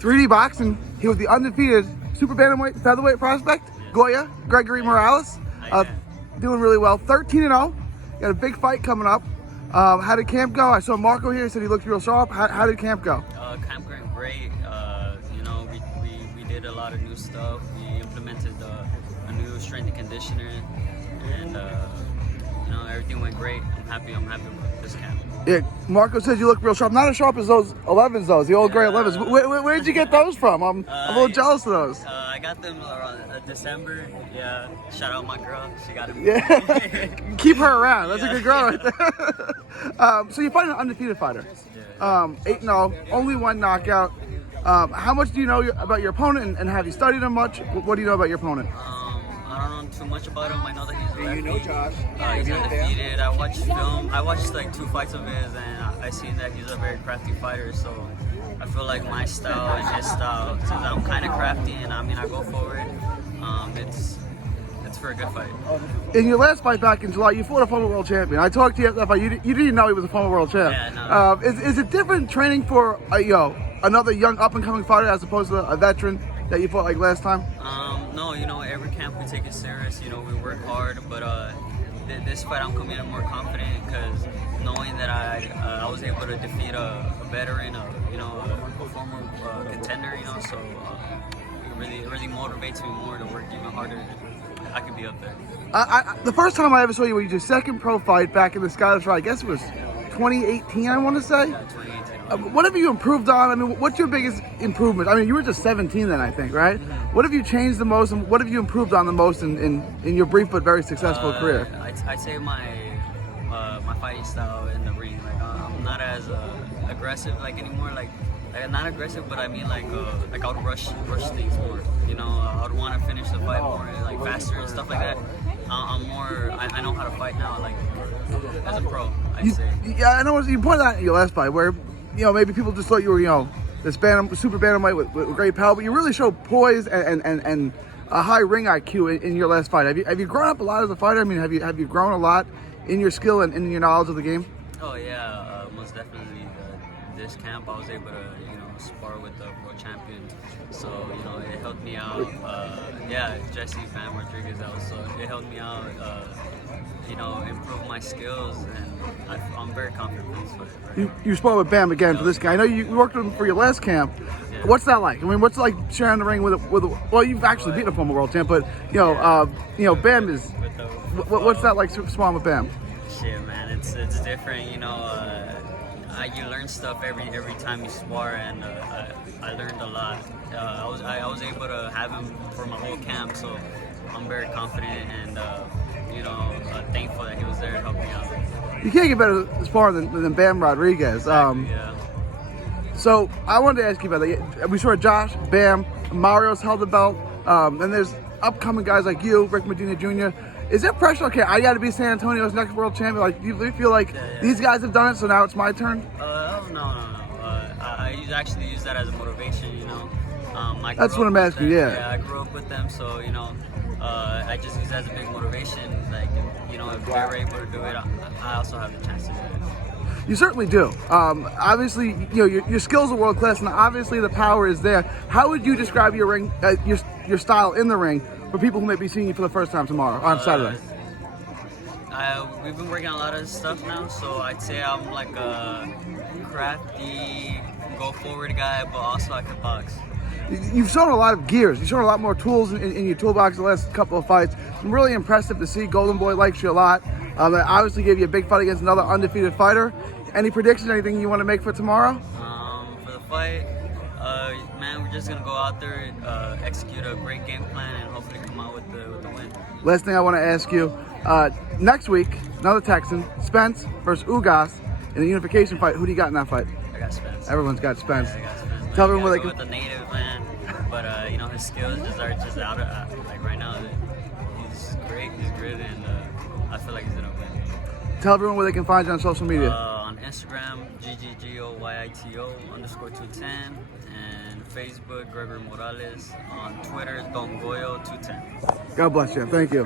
3D boxing. He was the undefeated super bantamweight featherweight prospect, Goyo Gregory Morales. Doing really well, 13-0. Got a big fight coming up. How did camp go? I saw Marco here, said he looked real sharp. How did camp go? Camp went great. You know, we did a lot of new stuff. We implemented a new strength and conditioner, and you know, everything went great. I'm happy with this camp. Yeah, Marco says you look real sharp. Not as sharp as those 11s, though, the old gray 11s. Where'd you get those from? I'm a little jealous of those. I got them around December. Yeah, shout out my girl. She got them. Yeah, keep her around. That's a good girl right there. So you fight an undefeated fighter. 8-0, only one knockout. How much do you know about your opponent, and have you studied him much? What do you know about your opponent? I don't know too much about him. I know that he's a lefty. You know Josh. He's undefeated. I watched film. I watched like 2 fights of his, and I seen that he's a very crafty fighter. So I feel like my style and his style, since I'm kind of crafty and I mean I go forward, it's for a good fight. In your last fight back in July, you fought a former world champion. I talked to you after that fight. You didn't know he was a former world champ. Yeah, no. Is it different training for another young up-and-coming fighter as opposed to a veteran that you fought like last time? No, you know, every camp we take it serious. You know, we work hard, but this fight I'm coming in more confident because knowing that I was able to defeat a veteran, a former contender. You know, so it really motivates me more to work even harder. I could be up there. The first time I ever saw you was your second pro fight back in the Scottish Rite. I guess it was 2018, I want to say. Yeah, 2018. What have you improved on? I mean, what's your biggest improvement? I mean, you were just 17 then, I think, right? Mm-hmm. What have you changed the most, and what have you improved on the most in your brief but very successful career? I'd say my fighting style in the ring. Like I'm not as aggressive like anymore. Like not aggressive, but I mean like I would rush things more. You know, I would want to finish the fight more like faster and stuff like that. I'm more. I know how to fight now, like as a pro. I'd say. Yeah, I know you pointed out in your last fight where maybe people just thought you were this super bantamweight with great power, but you really showed poise and a high ring IQ in your last fight. Have you grown up a lot as a fighter? I mean, have you grown a lot in your skill and in your knowledge of the game? Oh yeah, most definitely. This camp, I was able to spar with the world champion, so it helped me out. Jesse Van Rodriguez also, it helped me out. Improve my skills, and I'm very confident in this fight. Right? You spoke with Bam again for this guy. I know you worked with him for your last camp. Yeah. What's that like? I mean, what's it like sharing the ring with well, you've actually beaten a former world champ, but Bam is. What's that like sparring with Bam? Shit, man, it's different. You learn stuff every time you spar, and I learned a lot. I was able to have him for my whole camp, so I'm very confident and thankful that he was there to help me out. You can't get better sparring than Bam Rodriguez. Exactly, yeah. So I wanted to ask you about that. We saw Josh, Bam, Mario's held the belt, and there's upcoming guys like you, Rick Medina Jr. Is there pressure? Okay, I got to be San Antonio's next world champion. Like, do you feel like these guys have done it, so now it's my turn? No. I actually use that as a motivation. That's what I'm asking. Yeah, I grew up with them, so I just use that as a big motivation. Like, if they're able to do it, I also have the chance to do it. You certainly do. Obviously, your skills are world class, and obviously the power is there. How would you describe your ring, your style in the ring, for people who may be seeing you for the first time tomorrow on Saturday? We've been working on a lot of stuff now, so I'd say I'm like a crafty, go forward guy, but also I can box. You've shown a lot of gears. You've shown a lot more tools in your toolbox the last couple of fights. It's really impressive to see. Golden Boy likes you a lot. They obviously gave you a big fight against another undefeated fighter. Any predictions, anything you want to make for tomorrow? For the fight, man, we're just going to go out there, execute a great game plan, and hopefully come out with the win. Last thing I want to ask you, next week, another Texan, Spence versus Ugas in a unification fight. Who do you got in that fight? I got Spence. Everyone's got Spence. Yeah, I got Spence. Tell everyone where they can. With the native, man, but his skills are just out of like right now. He's great. He's good, and I feel like he's gonna win. Tell everyone where they can find you on social media. On Instagram, GGGOYITO_210, and Facebook, Gregory Morales. On Twitter, Don Goyo 210. God bless you. Thank you.